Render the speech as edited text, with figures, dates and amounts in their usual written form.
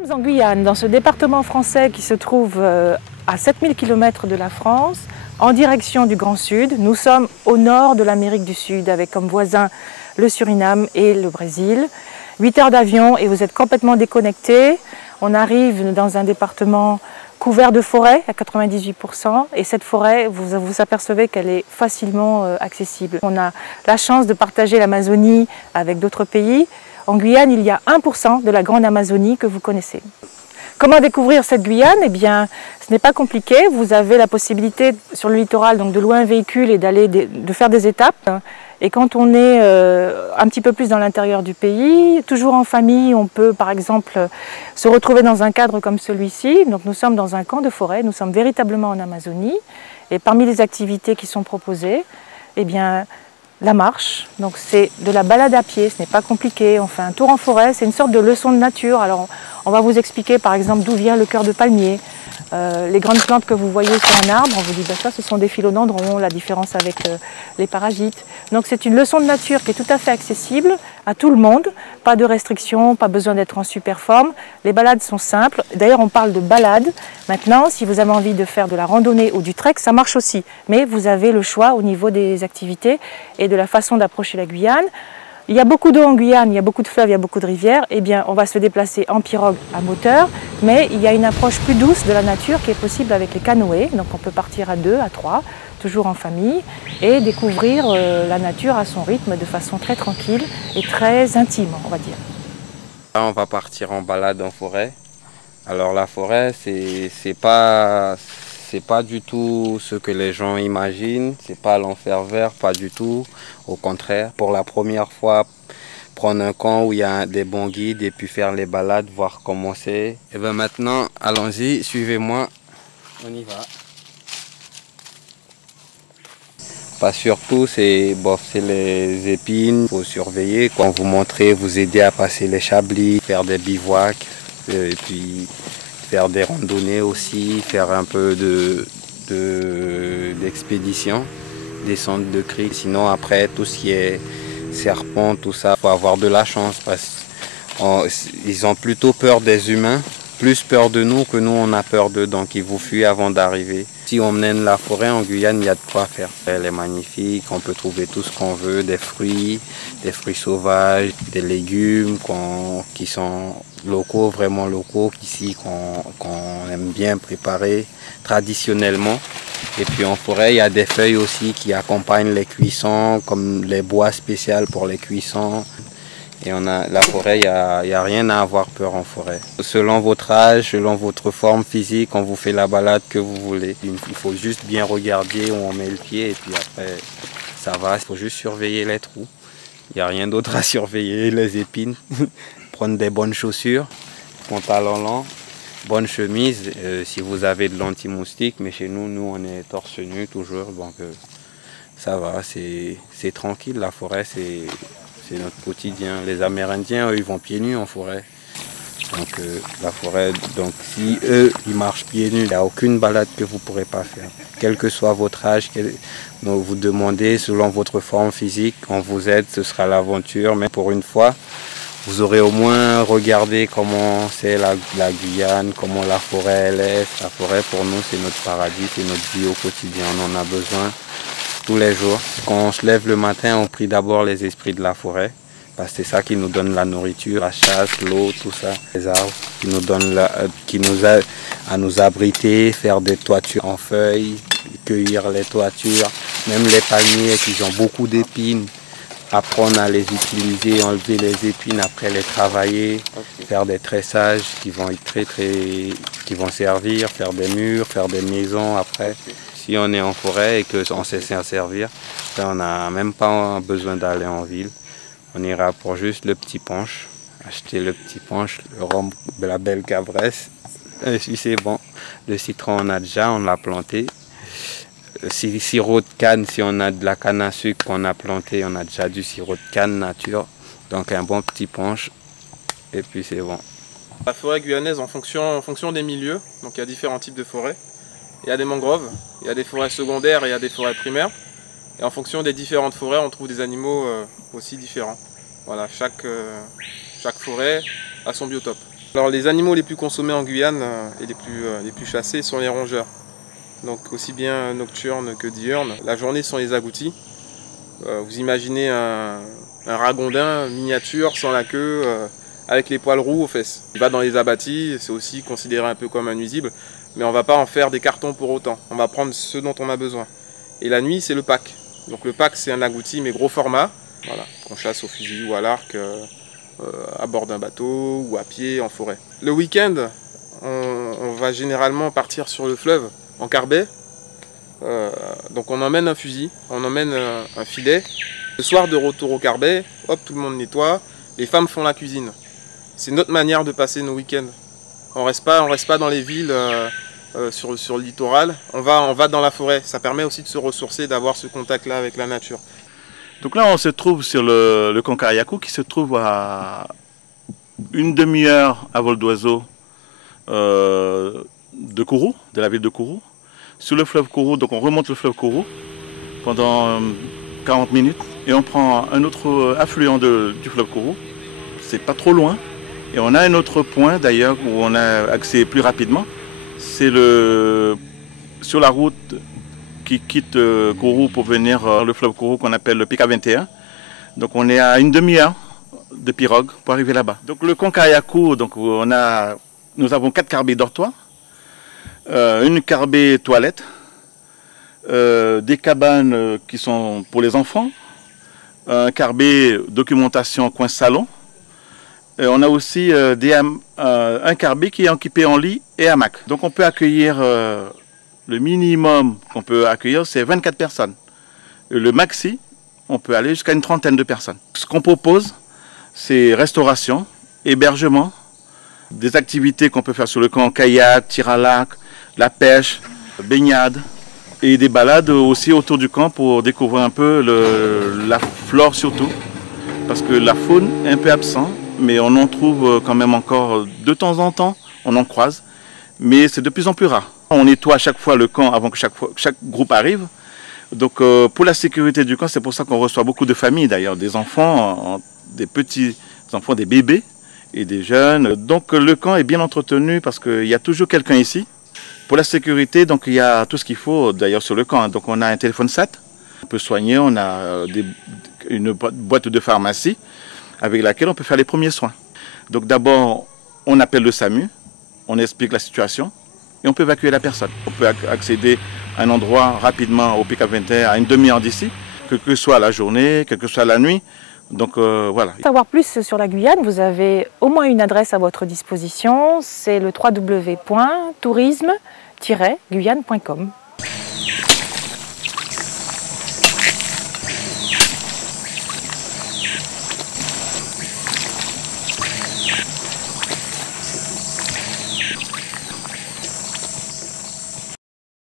Nous sommes en Guyane, dans ce département français qui se trouve à 7000 km de la France, en direction du Grand Sud. Nous sommes au nord de l'Amérique du Sud, avec comme voisins le Suriname et le Brésil. 8 heures d'avion et vous êtes complètement déconnectés. On arrive dans un département couvert de forêt à 98%, et cette forêt, vous vous apercevez qu'elle est facilement accessible. On a la chance de partager l'Amazonie avec d'autres pays. En Guyane, il y a 1% de la grande Amazonie que vous connaissez. Comment découvrir cette Guyane? Eh bien, ce n'est pas compliqué. Vous avez la possibilité sur le littoral donc de louer un véhicule et de faire des étapes. Et quand on est un petit peu plus dans l'intérieur du pays, toujours en famille, on peut par exemple se retrouver dans un cadre comme celui-ci. Donc nous sommes dans un camp de forêt, nous sommes véritablement en Amazonie. Et parmi les activités qui sont proposées, eh bien, la marche, donc c'est de la balade à pied, ce n'est pas compliqué, on fait un tour en forêt, c'est une sorte de leçon de nature. Alors on va vous expliquer par exemple d'où vient le cœur de palmier, les grandes plantes que vous voyez sur un arbre, on vous dit ben ça ce sont des philodendrons, la différence avec les parasites. Donc c'est une leçon de nature qui est tout à fait accessible à tout le monde, pas de restrictions, pas besoin d'être en super forme. Les balades sont simples, d'ailleurs on parle de balade. Maintenant si vous avez envie de faire de la randonnée ou du trek, ça marche aussi, mais vous avez le choix au niveau des activités et de la façon d'approcher la Guyane. Il y a beaucoup d'eau en Guyane, il y a beaucoup de fleuves, il y a beaucoup de rivières. Eh bien, on va se déplacer en pirogue à moteur, mais il y a une approche plus douce de la nature qui est possible avec les canoës. Donc on peut partir à 2, à 3, toujours en famille, et découvrir la nature à son rythme de façon très tranquille et très intime, on va dire. On va partir en balade en forêt. Alors la forêt, c'est pas du tout ce que les gens imaginent, c'est pas l'enfer vert, pas du tout. Au contraire, pour la première fois, prendre un camp où il y a des bons guides et puis faire les balades, voir comment c'est. Et bien maintenant, allons-y, suivez-moi, on y va. Pas surtout, c'est les épines, il faut surveiller. Quand vous montrez, vous aider à passer les chablis, faire des bivouacs, et puis faire des randonnées aussi, faire un peu d'expédition, descente de crique. Sinon après, tout ce qui est serpent, tout ça, il faut avoir de la chance parce qu'ils ont plutôt peur des humains, plus peur de nous que nous on a peur d'eux, donc ils vous fuient avant d'arriver. Si on mène la forêt en Guyane, il y a de quoi faire. Elle est magnifique, on peut trouver tout ce qu'on veut, des fruits sauvages, des légumes qui sont locaux, vraiment locaux, ici qu'on aime bien préparer traditionnellement. Et puis en forêt, il y a des feuilles aussi qui accompagnent les cuissons, comme les bois spéciaux pour les cuissons. Et la forêt, il n'y a rien à avoir peur en forêt. Selon votre âge, selon votre forme physique, on vous fait la balade que vous voulez. Il faut juste bien regarder où on met le pied et puis après, ça va. Il faut juste surveiller les trous. Il n'y a rien d'autre à surveiller, les épines. Prendre des bonnes chaussures, pantalon long, bonne chemise, si vous avez de l'anti-moustique. Mais chez nous, on est torse nu toujours, donc ça va, c'est tranquille. La forêt, c'est notre quotidien. Les Amérindiens, eux, ils vont pieds nus en forêt. Donc la forêt, donc si eux, ils marchent pieds nus, il n'y a aucune balade que vous ne pourrez pas faire. Quel que soit votre âge, vous demandez selon votre forme physique, on vous aide, ce sera l'aventure. Mais pour une fois, vous aurez au moins regardé comment c'est la Guyane, comment la forêt elle est. La forêt pour nous, c'est notre paradis, c'est notre vie au quotidien. On en a besoin tous les jours. Quand on se lève le matin, on prie d'abord les esprits de la forêt, parce que c'est ça qui nous donne la nourriture, la chasse, l'eau, tout ça. Les arbres qui nous donnent qui nous aident à nous abriter, faire des toitures en feuilles, cueillir les toitures, même les palmiers qui ont beaucoup d'épines, apprendre à les utiliser, enlever les épines, après les travailler, faire des tressages qui vont être qui vont servir, faire des murs, faire des maisons après. Si on est en forêt et qu'on sait s'en servir, on n'a même pas besoin d'aller en ville. On ira pour juste le petit punch, acheter le petit punch, le rhum de la belle cabresse. Et puis c'est bon. Le citron, on a déjà, on l'a planté. Le sirop de canne, si on a de la canne à sucre qu'on a planté, on a déjà du sirop de canne nature. Donc un bon petit punch, et puis c'est bon. La forêt guyanaise en fonction des milieux, donc il y a différents types de forêts. Il y a des mangroves, il y a des forêts secondaires et il y a des forêts primaires. Et en fonction des différentes forêts, on trouve des animaux aussi différents. Voilà, chaque forêt a son biotope. Alors les animaux les plus consommés en Guyane et les plus chassés sont les rongeurs. Donc aussi bien nocturnes que diurnes. La journée sont les agoutis. Vous imaginez un ragondin miniature sans la queue avec les poils roux aux fesses. Il va dans les abatis, c'est aussi considéré un peu comme un nuisible, mais on ne va pas en faire des cartons pour autant. On va prendre ce dont on a besoin. Et la nuit, c'est le pack. Donc le pack, c'est un agouti mais gros format, voilà, qu'on chasse au fusil ou à l'arc, à bord d'un bateau ou à pied en forêt. Le week-end, on va généralement partir sur le fleuve en carbet. Donc on emmène un fusil, on emmène un filet. Le soir de retour au carbet, hop, tout le monde nettoie, les femmes font la cuisine. C'est notre manière de passer nos week-ends. On reste pas dans les villes sur le littoral, on va dans la forêt. Ça permet aussi de se ressourcer, d'avoir ce contact-là avec la nature. Donc là, on se trouve sur le Kankariakou qui se trouve à une demi-heure à vol d'oiseau de Kourou, de la ville de Kourou. Sur le fleuve Kourou, donc on remonte le fleuve Kourou pendant 40 minutes et on prend un autre affluent du fleuve Kourou. C'est pas trop loin. Et on a un autre point d'ailleurs où on a accès plus rapidement. C'est sur la route qui quitte Kourou pour venir le fleuve Kourou qu'on appelle le PK21. Donc on est à une demi-heure de pirogue pour arriver là-bas. Donc le Kankariakou, donc nous avons 4 carbets dortoirs, une carbet toilette, des cabanes qui sont pour les enfants, un carbet documentation coin salon. On a aussi un carbet qui est équipé en lit et hamac. Donc on peut accueillir, le minimum qu'on peut accueillir, c'est 24 personnes. Et le maxi, on peut aller jusqu'à une trentaine de personnes. Ce qu'on propose, c'est restauration, hébergement, des activités qu'on peut faire sur le camp, kayak, tir à l'arc, la pêche, baignade, et des balades aussi autour du camp pour découvrir un peu la flore surtout, parce que la faune est un peu absente. Mais on en trouve quand même encore de temps en temps, on en croise, mais c'est de plus en plus rare. On nettoie à chaque fois le camp avant que chaque groupe arrive. Donc pour la sécurité du camp, c'est pour ça qu'on reçoit beaucoup de familles d'ailleurs, des enfants, des petits enfants, des bébés et des jeunes. Donc le camp est bien entretenu parce qu'il y a toujours quelqu'un ici. Pour la sécurité, donc il y a tout ce qu'il faut d'ailleurs sur le camp. Donc on a un téléphone SAT, on peut soigner, on a une boîte de pharmacie avec laquelle on peut faire les premiers soins. Donc d'abord, on appelle le SAMU, on explique la situation et on peut évacuer la personne. On peut accéder à un endroit rapidement au PK21 à une demi-heure d'ici, quelle que soit la journée, quelle que soit la nuit. Donc voilà. Pour savoir plus sur la Guyane, vous avez au moins une adresse à votre disposition, c'est le www.tourisme-guyane.com.